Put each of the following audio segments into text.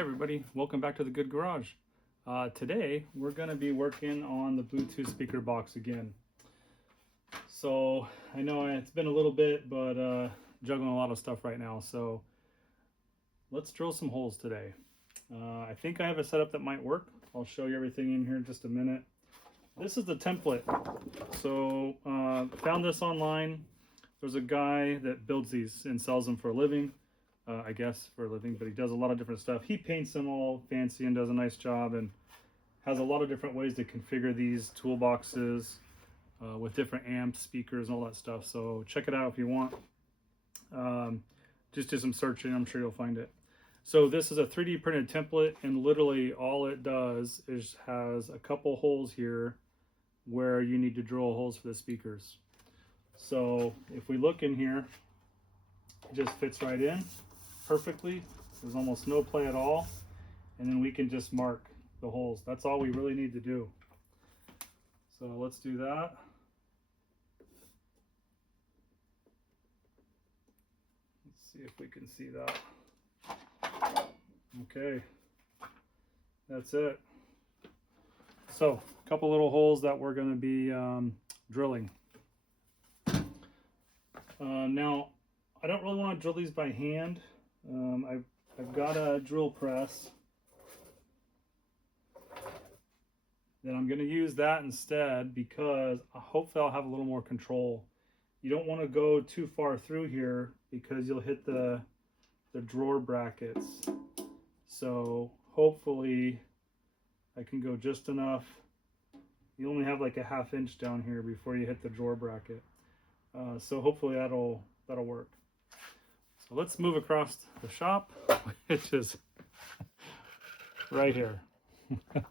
Hey everybody, welcome back to the Good Garage. Today we're going to be working on the Bluetooth speaker box again. So I know it's been a little bit, but juggling a lot of stuff right now. So let's drill some holes today. I think I have a setup that might work. I'll show you everything in here in just a minute. This is the template. So found this online. There's a guy that builds these and sells them for a living. I guess for a living, but he does a lot of different stuff. He paints them all fancy and does a nice job and has a lot of different ways to configure these toolboxes with different amps, speakers, and all that stuff. So check it out if you want. Just do some searching, I'm sure you'll find it. So this is a 3D printed template, and literally all it does is has a couple holes here where you need to drill holes for the speakers. So if we look in here, it just fits right in perfectly. There's almost no play at all, and then we can just mark the holes. That's all we really need to do. So let's do that. Let's see if we can see that. Okay, that's it. So a couple little holes that we're going to be drilling. Now I don't really want to drill these by hand. I've got a drill press. Then I'm going to use that instead because hopefully I'll have a little more control. You don't want to go too far through here because you'll hit the drawer brackets. So hopefully I can go just enough. You only have like a ½ inch down here before you hit the drawer bracket. So hopefully that'll work. So let's move across the shop, which is right here. Not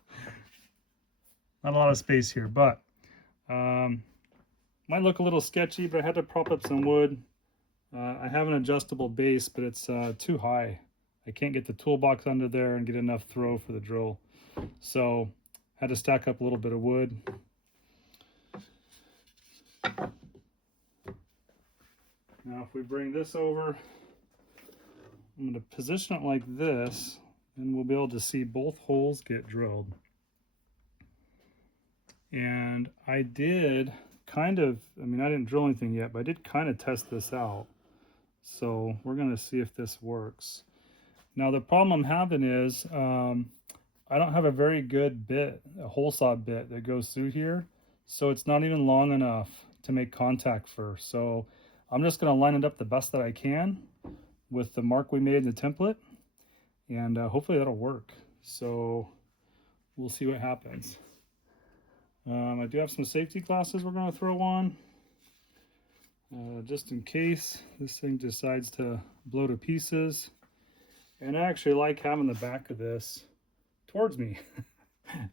a lot of space here, but might look a little sketchy, but I had to prop up some wood. I have an adjustable base, but it's too high. I can't get the toolbox under there and get enough throw for the drill. So I had to stack up a little bit of wood. Now if we bring this over, I'm going to position it like this, and we'll be able to see both holes get drilled. And I did I didn't drill anything yet, but I did kind of test this out. So we're going to see if this works. Now the problem I'm having is I don't have a very good bit, a hole saw bit that goes through here. So it's not even long enough to make contact first. So I'm just going to line it up the best that I can with the mark we made in the template, and hopefully that'll work. So we'll see what happens. I do have some safety glasses we're going to throw on just in case this thing decides to blow to pieces. And I actually like having the back of this towards me.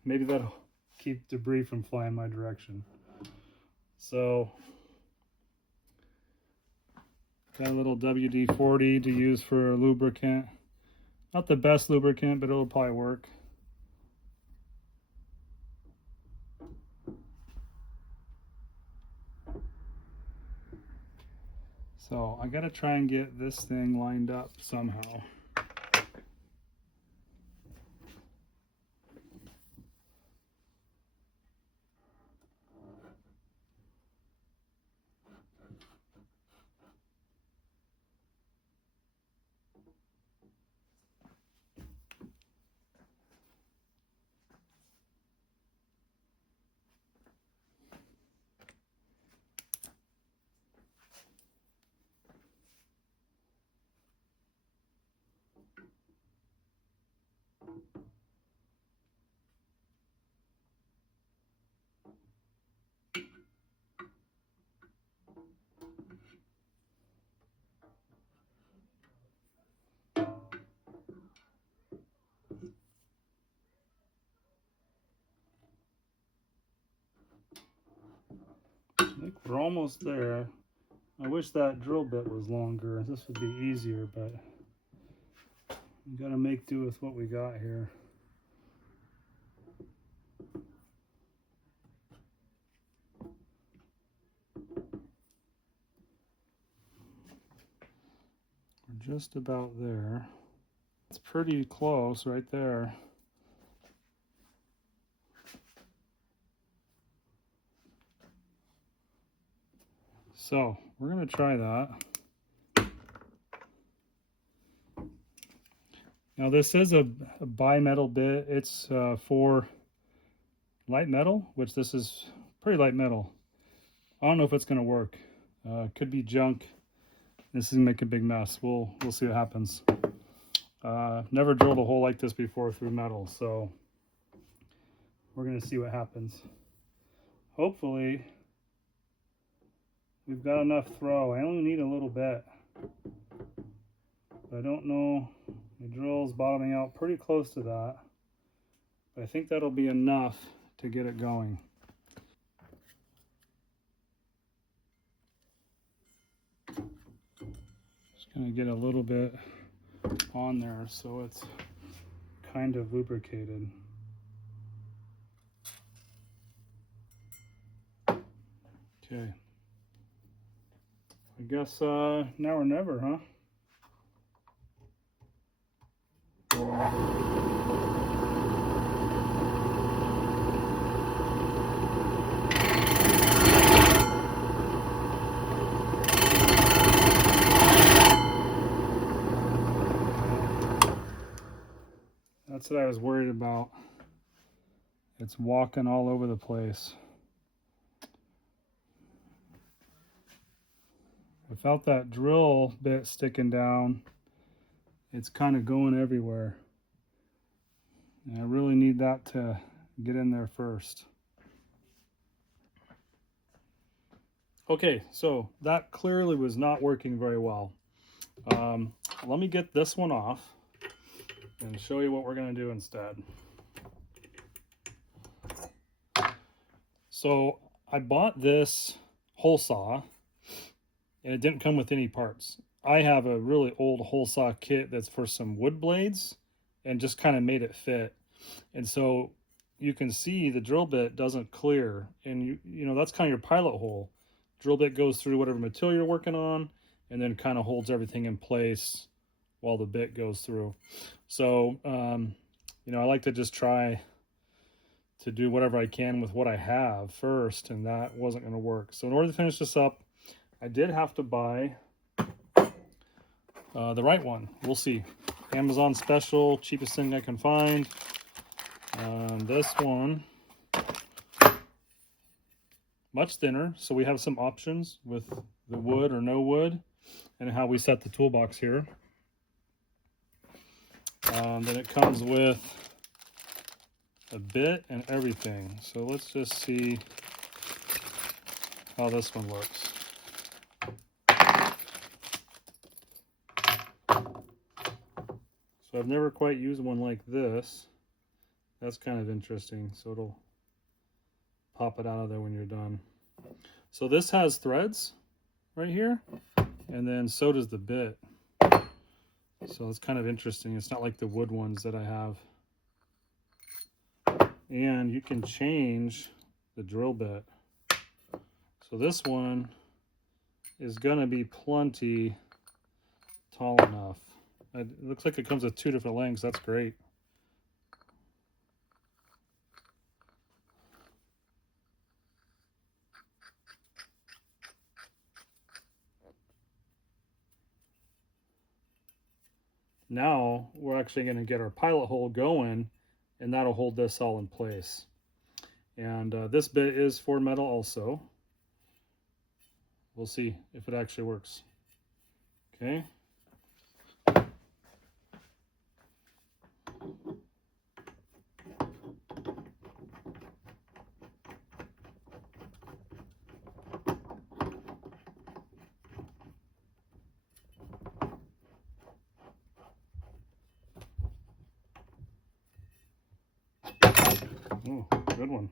Maybe that'll keep debris from flying my direction. So got a little WD-40 to use for a lubricant. Not the best lubricant, but it'll probably work. So I gotta try and get this thing lined up somehow. I think we're almost there. I wish that drill bit was longer. This would be easier, but we gotta make do with what we got here. We're just about there. It's pretty close right there. So we're going to try that. Now this is a bimetal bit. It's for light metal, which this is pretty light metal. I don't know if it's going to work. Could be junk. This is going to make a big mess. We'll see what happens. Never drilled a hole like this before through metal, so we're going to see what happens. Hopefully we've got enough throw. I only need a little bit. I don't know. The drill's bottoming out pretty close to that. But I think that'll be enough to get it going. Just gonna get a little bit on there so it's kind of lubricated. Okay. I guess now or never, huh? That's what I was worried about. It's walking all over the place. I felt that drill bit sticking down. It's kind of going everywhere. And I really need that to get in there first. Okay, so that clearly was not working very well. Let me get this one off and show you what we're going to do instead. So I bought this hole saw and it didn't come with any parts. I have a really old hole saw kit that's for some wood blades and just kind of made it fit. And so you can see the drill bit doesn't clear, and you know that's kind of your pilot hole. Drill bit goes through whatever material you're working on and then kind of holds everything in place while the bit goes through. So you know, I like to just try to do whatever I can with what I have first, and that wasn't going to work. So in order to finish this up, I did have to buy the right one. We'll see. Amazon special, cheapest thing I can find. This one, much thinner, so we have some options with the wood or no wood and how we set the toolbox here. Then it comes with a bit and everything. So let's just see how this one looks. So I've never quite used one like this. That's kind of interesting. So it'll pop it out of there when you're done. So this has threads right here, and then so does the bit. So it's kind of interesting. It's not like the wood ones that I have. And you can change the drill bit. So this one is gonna be plenty tall enough. It looks like it comes with 2 different lengths. That's great. Now we're actually going to get our pilot hole going, and that'll hold this all in place. And this bit is for metal also. We'll see if it actually works. Okay. Oh, good one.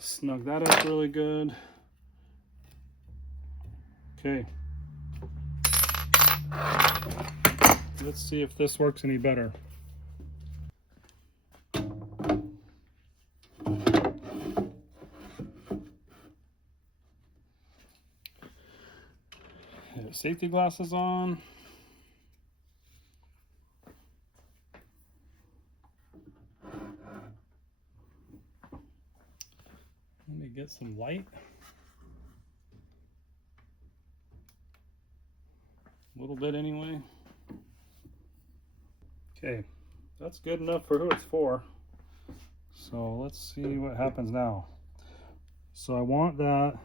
Snug that up really good. Okay. Let's see if this works any better. Safety glasses on. Let me get some light. A little bit anyway. Okay, that's good enough for who it's for. So let's see what happens now. So I want that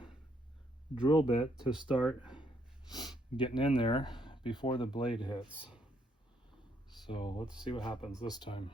drill bit to start getting in there before the blade hits. So let's see what happens this time.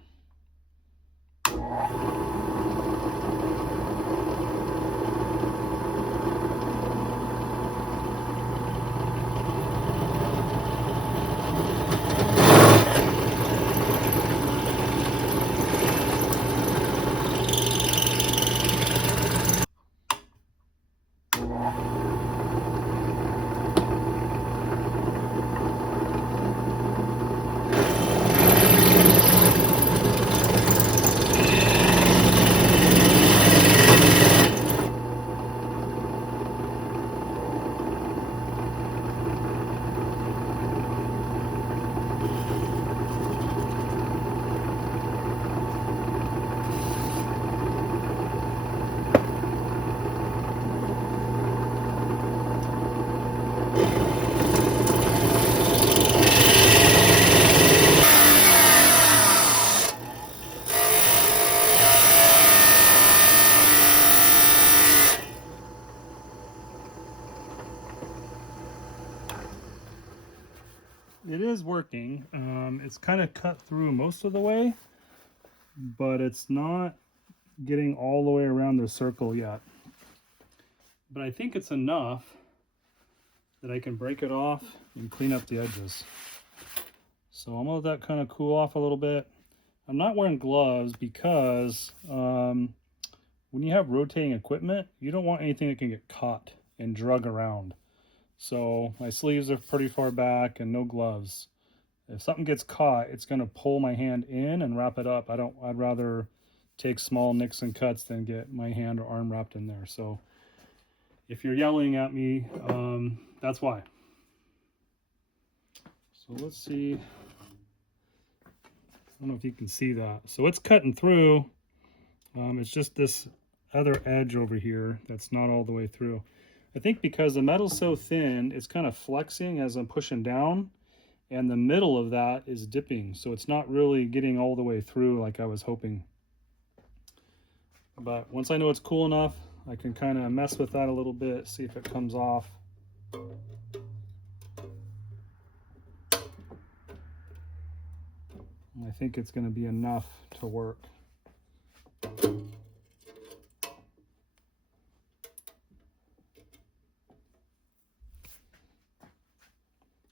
It is working. It's kind of cut through most of the way, but it's not getting all the way around the circle yet. But I think it's enough that I can break it off and clean up the edges. So I'm gonna let that kind of cool off a little bit. I'm not wearing gloves because when you have rotating equipment, you don't want anything that can get caught and drug around. So my sleeves are pretty far back and no gloves. If something gets caught, it's going to pull my hand in and wrap it up. I'd rather take small nicks and cuts than get my hand or arm wrapped in there. So if you're yelling at me, that's why. So let's see. I don't know if you can see that. So it's cutting through. It's just this other edge over here that's not all the way through. I think because the metal's so thin, it's kind of flexing as I'm pushing down, and the middle of that is dipping, so it's not really getting all the way through like I was hoping. But once I know it's cool enough, I can kind of mess with that a little bit, see if it comes off. And I think it's going to be enough to work.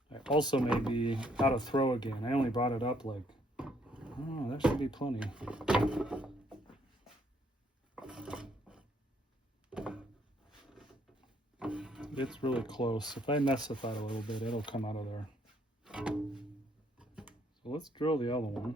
I also may be out of throw again. I only brought it up like, oh, that should be plenty. It's really close. If I mess with that a little bit, it'll come out of there. So let's drill the other one.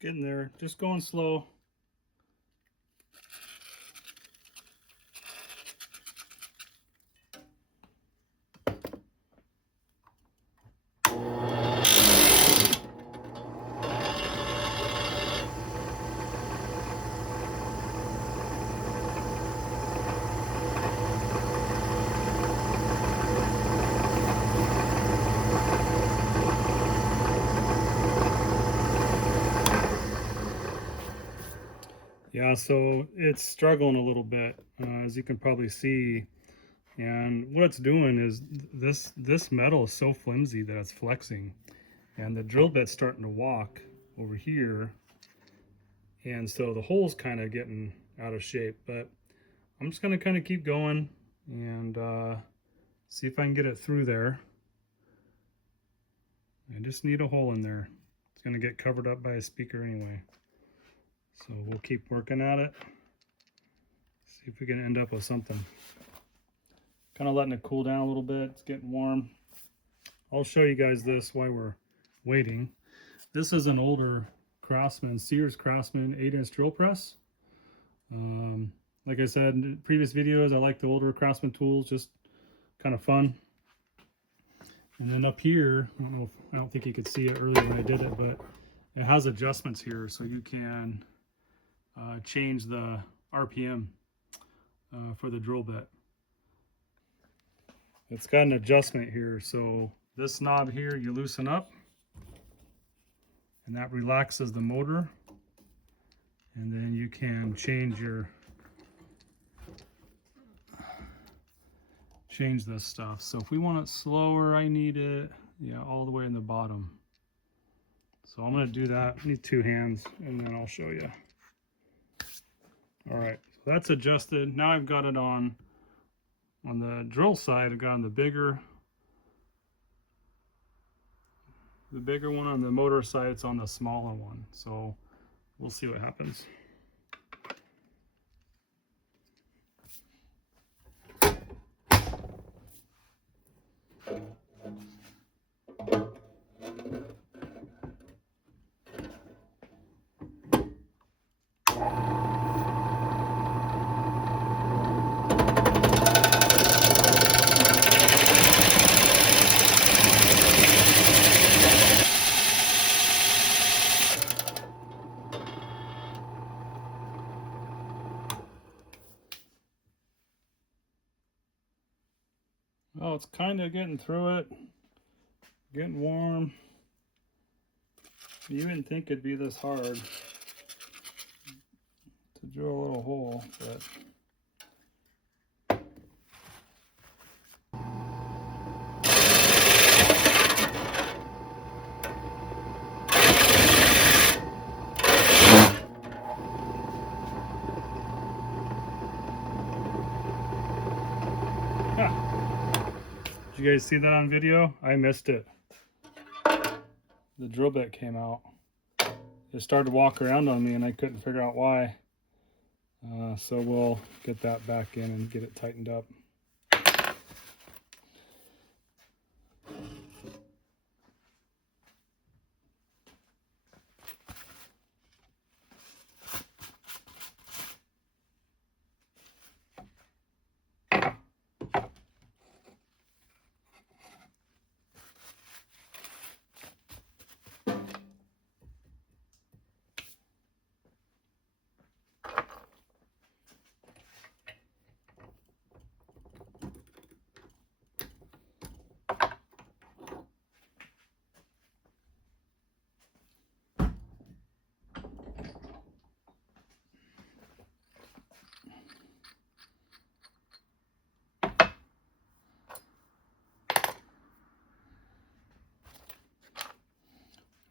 Getting there, just going slow. Yeah, so it's struggling a little bit, as you can probably see. And what it's doing is this metal is so flimsy that it's flexing, and the drill bit's starting to walk over here, and so the hole's kind of getting out of shape. But I'm just going to kind of keep going and see if I can get it through there. I just need a hole in there. It's going to get covered up by a speaker anyway. So we'll keep working at it. See if we can end up with something. Kind of letting it cool down a little bit. It's getting warm. I'll show you guys this while we're waiting. This is an older Craftsman, Sears Craftsman 8-inch drill press. Like I said in previous videos, I like the older Craftsman tools, just kind of fun. And then up here, I don't think you could see it earlier when I did it, but it has adjustments here, so you can change the RPM for the drill bit. It's got an adjustment here, so this knob here you loosen up, and that relaxes the motor, and then you can change this stuff. So if we want it slower, I need it, yeah, all the way in the bottom. So I'm going to do that. I need 2 hands, and then I'll show you. All right, so that's adjusted. Now I've got it on the drill side. I've got on the bigger one. On the motor side, it's on the smaller one. So we'll see what happens. Oh, it's kind of getting through it, getting warm. You wouldn't think it'd be this hard to drill a little hole, but did you guys see that on video? I missed it. The drill bit came out. It started to walk around on me and I couldn't figure out why. So we'll get that back in and get it tightened up.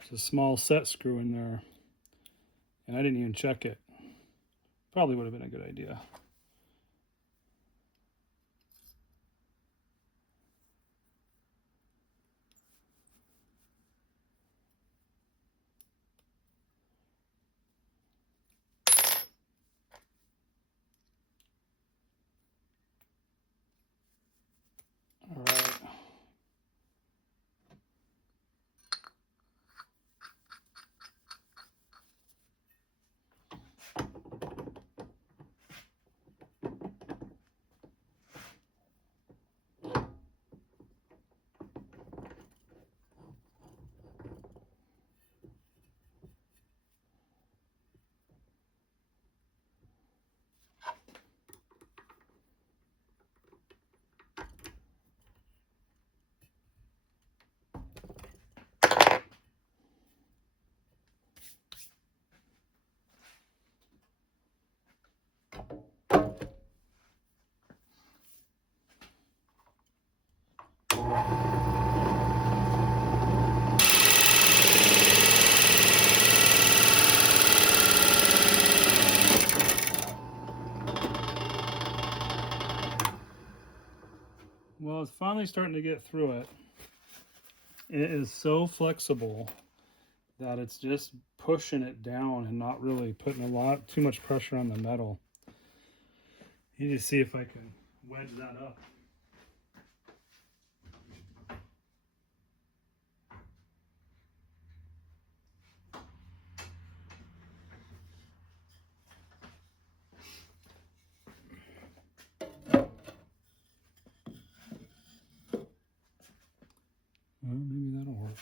There's a small set screw in there, and I didn't even check it. Probably would have been a good idea. All right. finally starting to get through it. It is so flexible that it's just pushing it down and not really putting too much pressure on the metal. You need to see if I can wedge that up. Well, maybe that'll work.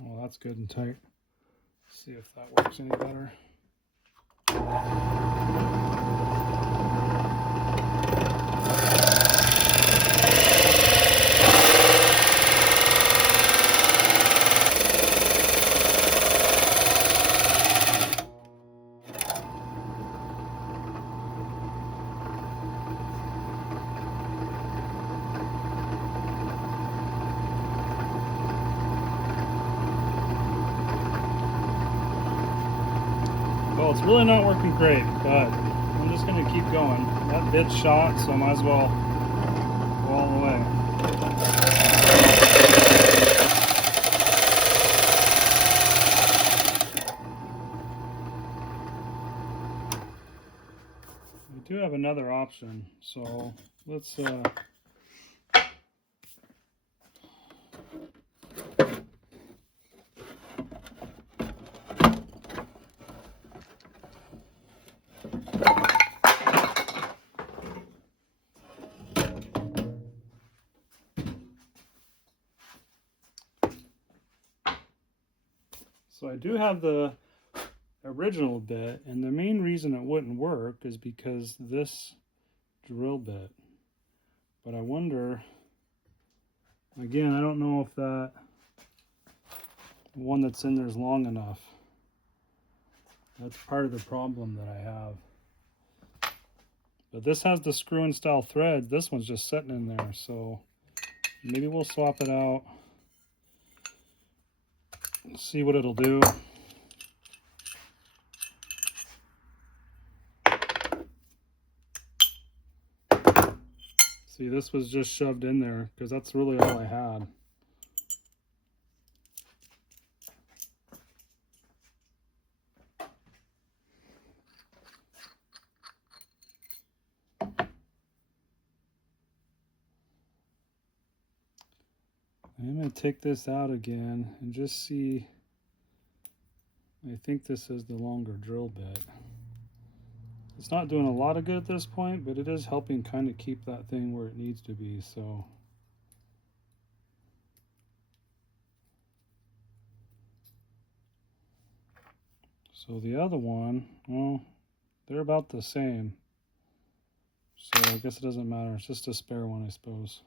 Well, that's good and tight. Let's see if that works any better. Well, it's really not working great, but I'm just going to keep going. That bit's shot, so I might as well go all the way. We do have another option, so let's so I do have the original bit, and the main reason it wouldn't work is because this drill bit. But I wonder, again, I don't know if that one that's in there is long enough. That's part of the problem that I have. But this has the screw-in style threads. This one's just sitting in there, so maybe we'll swap it out. See what it'll do. See, this was just shoved in there because that's really all I had. I'm going to take this out again and just see. I think this is the longer drill bit. It's not doing a lot of good at this point, but it is helping kind of keep that thing where it needs to be. So the other one, well, they're about the same. So I guess it doesn't matter. It's just a spare one, I suppose.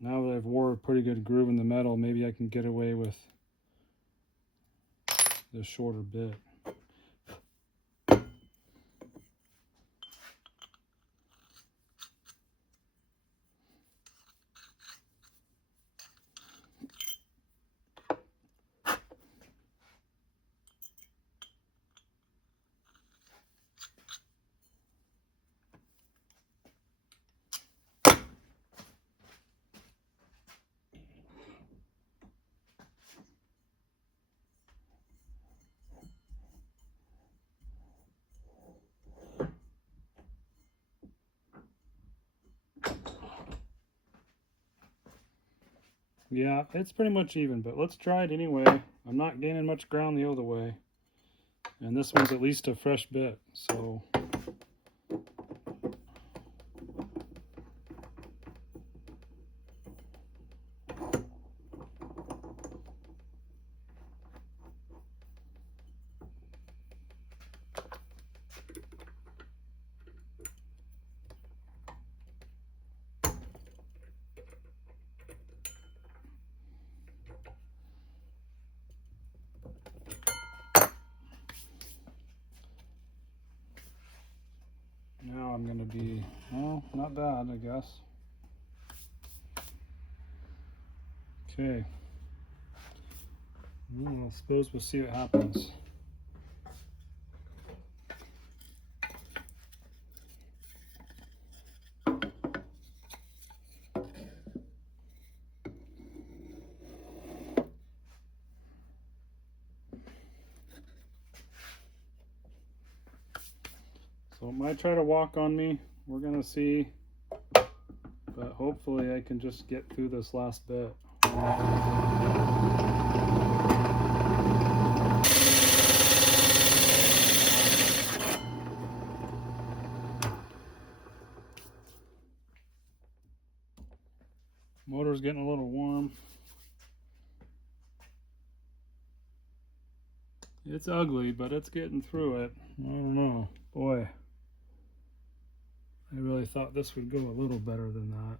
Now that I've wore a pretty good groove in the metal, maybe I can get away with the shorter bit. Yeah, it's pretty much even, but let's try it anyway. I'm not gaining much ground the other way. And this one's at least a fresh bit, so. would be, well, not bad, I guess. Okay. I suppose we'll see what happens. So it might try to walk on me. We're gonna see, but hopefully I can just get through this last bit. Motor's getting a little warm. It's ugly, but it's getting through it. I don't know. Boy, I really thought this would go a little better than that.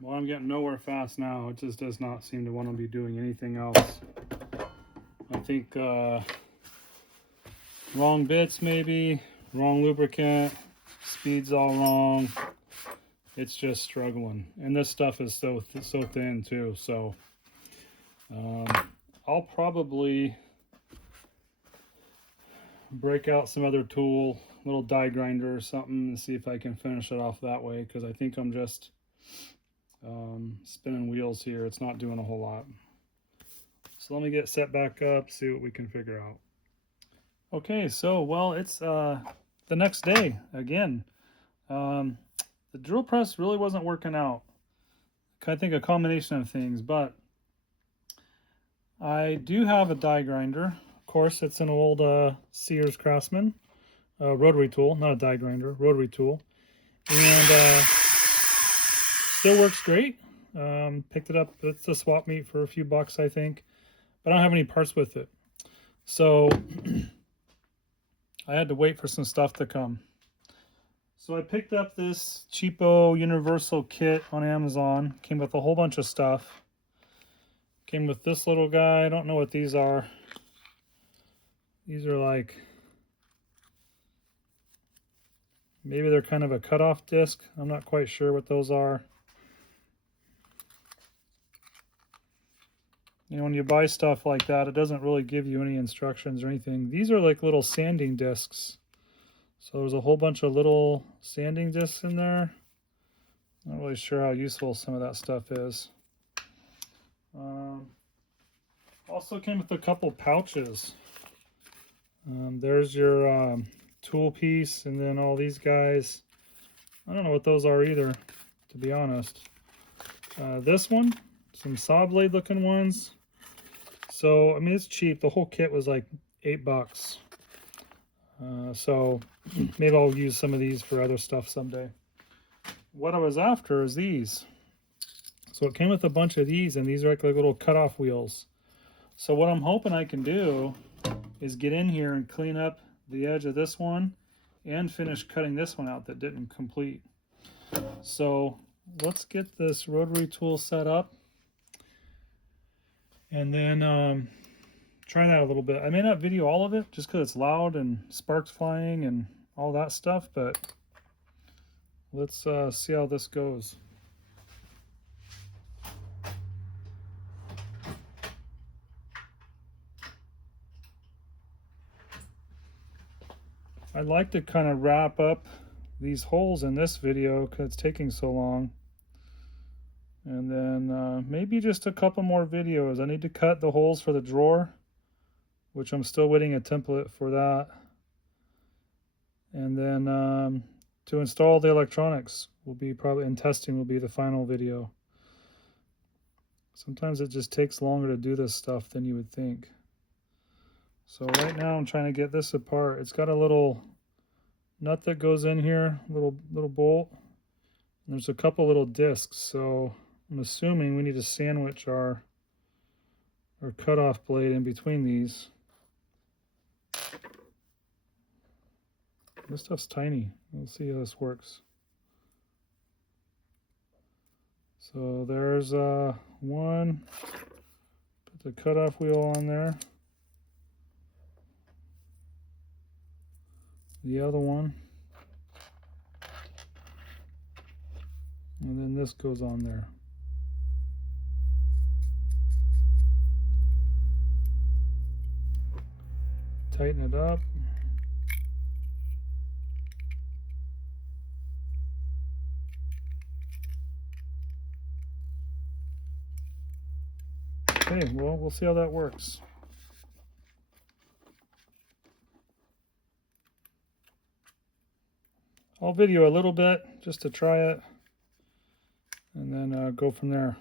Well, I'm getting nowhere fast now. It just does not seem to want to be doing anything else. I think wrong bits maybe, wrong lubricant, speed's all wrong. It's just struggling. And this stuff is so thin too, so I'll probably break out some other tool, little die grinder or something, and see if I can finish it off that way, because I think I'm just spinning wheels here. It's not doing a whole lot. So let me get set back up, see what we can figure out. Okay, so well, it's the next day again. The drill press really wasn't working out. I think a combination of things, but I do have a die grinder. Of course, it's an old Sears Craftsman rotary tool, not a die grinder, rotary tool, and still works great. Picked it up. It's a swap meet for a few bucks, I think, but I don't have any parts with it, so I had to wait for some stuff to come. So I picked up this cheapo universal kit on Amazon. Came with a whole bunch of stuff. Came with this little guy. I don't know what these are. These are like, maybe they're kind of a cutoff disc. I'm not quite sure what those are. You know, when you buy stuff like that, it doesn't really give you any instructions or anything. These are like little sanding discs. So there's a whole bunch of little sanding discs in there. Not really sure how useful some of that stuff is. Also came with a couple pouches. There's your tool piece, and then all these guys. I don't know what those are either, to be honest. This one, some saw blade looking ones. So, I mean, it's cheap. The whole kit was like $8. So maybe I'll use some of these for other stuff someday. What I was after is these. So it came with a bunch of these, and these are like little cutoff wheels. So what I'm hoping I can do is get in here and clean up the edge of this one and finish cutting this one out that didn't complete. So let's get this rotary tool set up, and then try that a little bit. I may not video all of it just because it's loud and sparks flying and all that stuff, but let's see how this goes. I'd like to kind of wrap up these holes in this video because it's taking so long. And then maybe just a couple more videos. I need to cut the holes for the drawer, which I'm still waiting a template for that. And then to install the electronics will be probably, and testing will be the final video. Sometimes it just takes longer to do this stuff than you would think. So right now I'm trying to get this apart. It's got a little nut that goes in here, little bolt. And there's a couple little discs, so I'm assuming we need to sandwich our cutoff blade in between these. This stuff's tiny. Let's see how this works. So there's one. Put the cutoff wheel on there. The other one. And then this goes on there. Tighten it up. Okay, well, we'll see how that works. I'll video a little bit just to try it, and then go from there.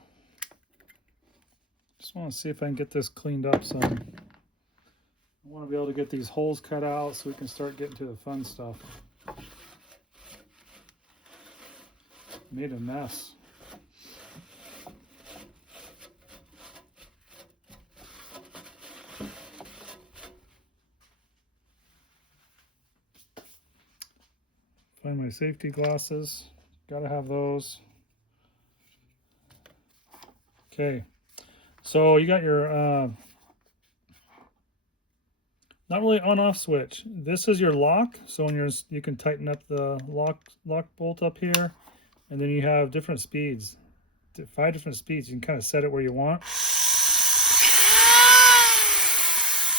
Just want to see if I can get this cleaned up some. I want to be able to get these holes cut out so we can start getting to the fun stuff. Made a mess. Find my safety glasses. Gotta have those. Okay, so you got your not really on-off switch. This is your lock. So when you can tighten up the lock bolt up here, and then you have different speeds, 5 different speeds. You can kind of set it where you want.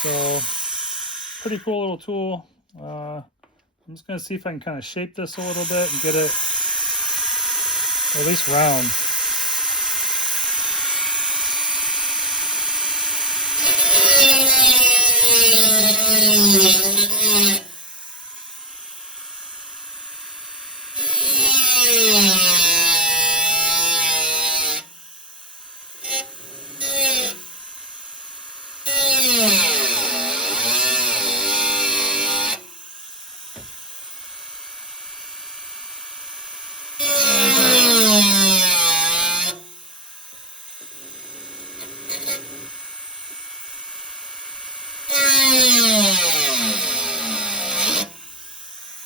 So pretty cool little tool. I'm just going to see if I can kind of shape this a little bit and get it at least round.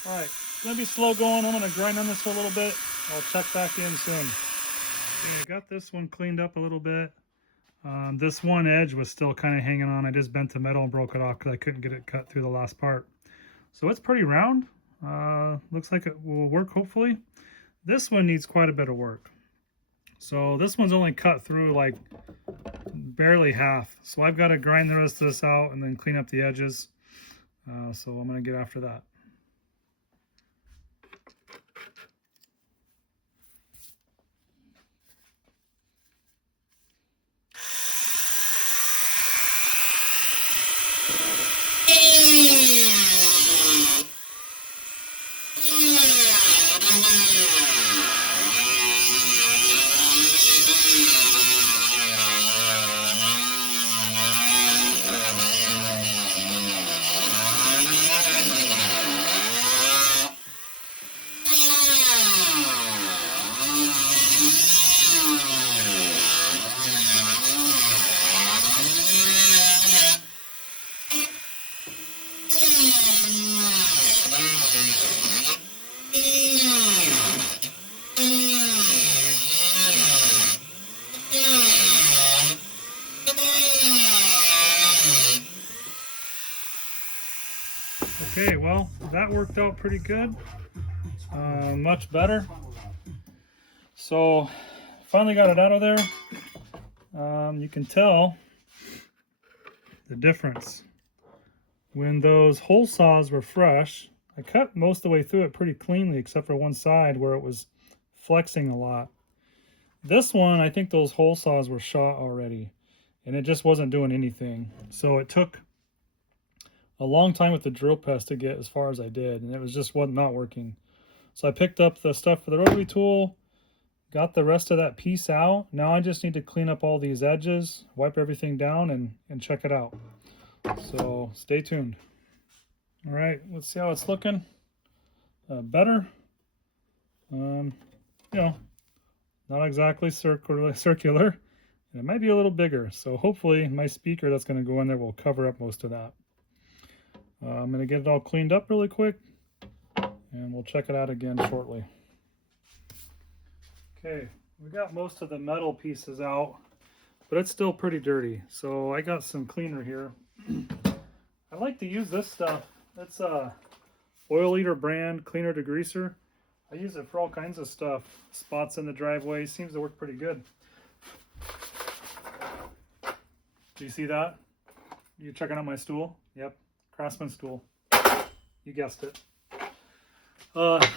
Alright, it's going to be slow going. I'm going to grind on this for a little bit. I'll check back in soon. Okay, I got this one cleaned up a little bit. This one edge was still kind of hanging on. I just bent the metal and broke it off because I couldn't get it cut through the last part. So it's pretty round. Looks like it will work, hopefully. This one needs quite a bit of work. So this one's only cut through like barely half. So I've got to grind the rest of this out and then clean up the edges. So I'm going to get after that. Okay, well, that worked out pretty good. Much better. So, finally got it out of there. You can tell the difference. When those hole saws were fresh, I cut most of the way through it pretty cleanly, except for one side where it was flexing a lot. This one, I think those hole saws were shot already, and it just wasn't doing anything. So it took a long time with the drill press to get as far as I did, and it was just not working. So I picked up the stuff for the rotary tool, got the rest of that piece out. Now I just need to clean up all these edges, wipe everything down, and check it out. So stay tuned. All right, let's see how it's looking. better. You know, not exactly circular. And it might be a little bigger. So hopefully my speaker that's going to go in there will cover up most of that. I'm going to get it all cleaned up really quick, and we'll check it out again shortly. Okay, we got most of the metal pieces out, but it's still pretty dirty. So I got some cleaner here. I like to use this stuff. It's a Oil Eater brand cleaner degreaser. I use it for all kinds of stuff. Spots in the driveway, seems to work pretty good. Do you see that? You checking out my stool? Yep, Craftsman stool. You guessed it.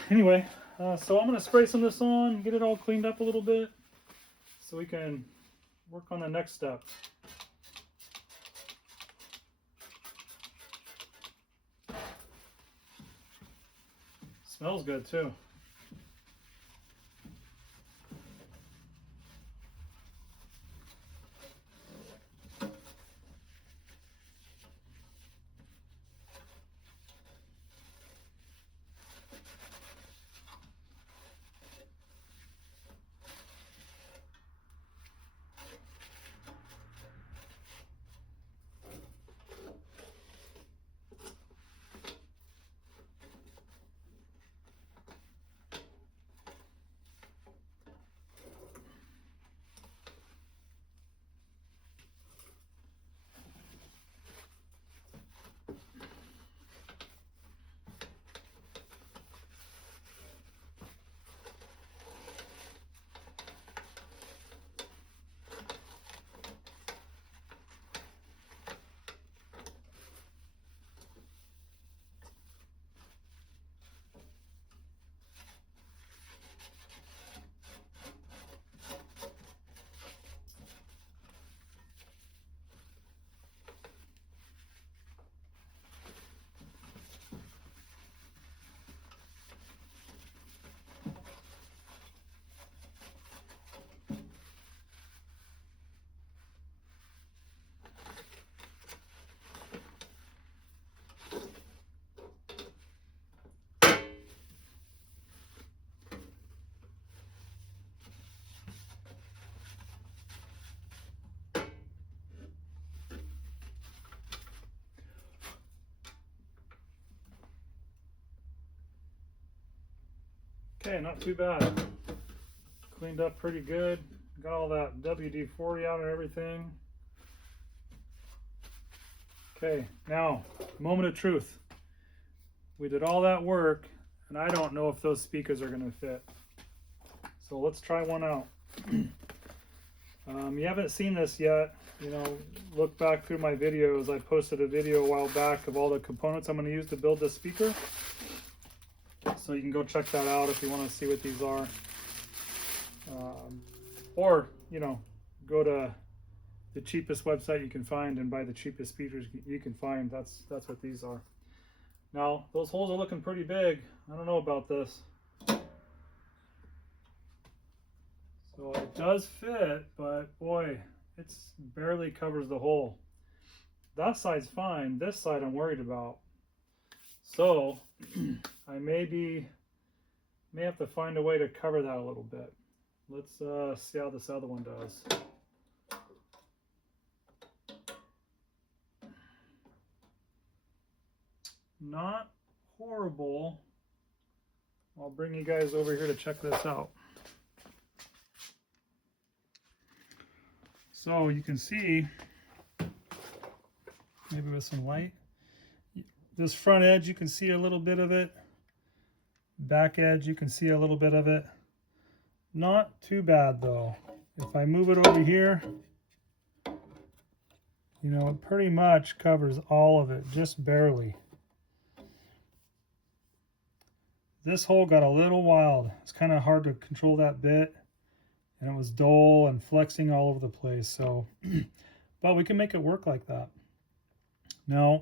Anyway, so I'm going to spray some of this on, get it all cleaned up a little bit so we can work on the next step. Smells good too. Okay, not too bad. Cleaned up pretty good. Got all that WD-40 out and everything. Okay, now, moment of truth. We did all that work, and I don't know if those speakers are going to fit. So let's try one out. You haven't seen this yet. You know, look back through my videos. I posted a video a while back of all the components I'm going to use to build this speaker. So you can go check that out if you want to see what these are. Or, you know, go to the cheapest website you can find and buy the cheapest speakers you can find. That's what these are. Now, those holes are looking pretty big. I don't know about this. So it does fit, but boy, it's barely covers the hole. That side's fine. This side I'm worried about. So I may have to find a way to cover that a little bit. Let's see how this other one does. Not horrible. I'll bring you guys over here to check this out. So you can see, maybe with some light, this front edge, you can see a little bit of it. Back edge, you can see a little bit of it. Not too bad though. If I move it over here, you know, it pretty much covers all of it, just barely. This hole got a little wild. It's kind of hard to control that bit, and it was dull and flexing all over the place. So, but we can make it work like that. Now,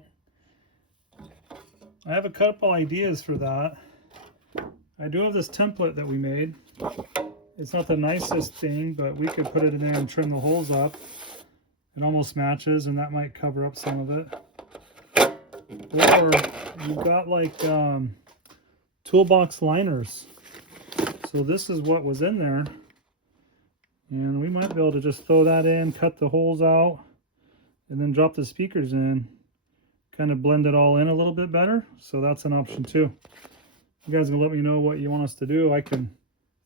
I have a couple ideas for that. I do have this template that we made. It's not the nicest thing, but we could put it in there and trim the holes up. It almost matches, and that might cover up some of it. Or you've got like Toolbox liners. So this is what was in there. And we might be able to just throw that in, cut the holes out, and then drop the speakers in. Kind of blend it all in a little bit better. So that's an option too. You guys can let me know what you want us to do. I can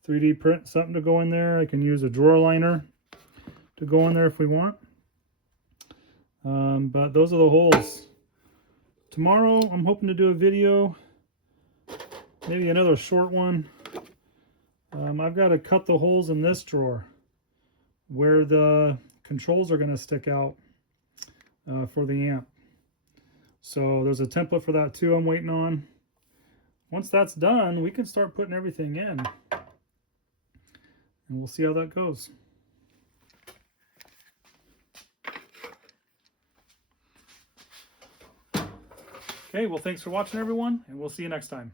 3D print something to go in there. I can use a drawer liner to go in there if we want. But those are the holes. Tomorrow I'm hoping to do a video, maybe another short one. I've got to cut the holes in this drawer where the controls are going to stick out for the amp. So there's a template for that too I'm waiting on. Once that's done, we can start putting everything in. And we'll see how that goes. Okay, well, thanks for watching, everyone, and we'll see you next time.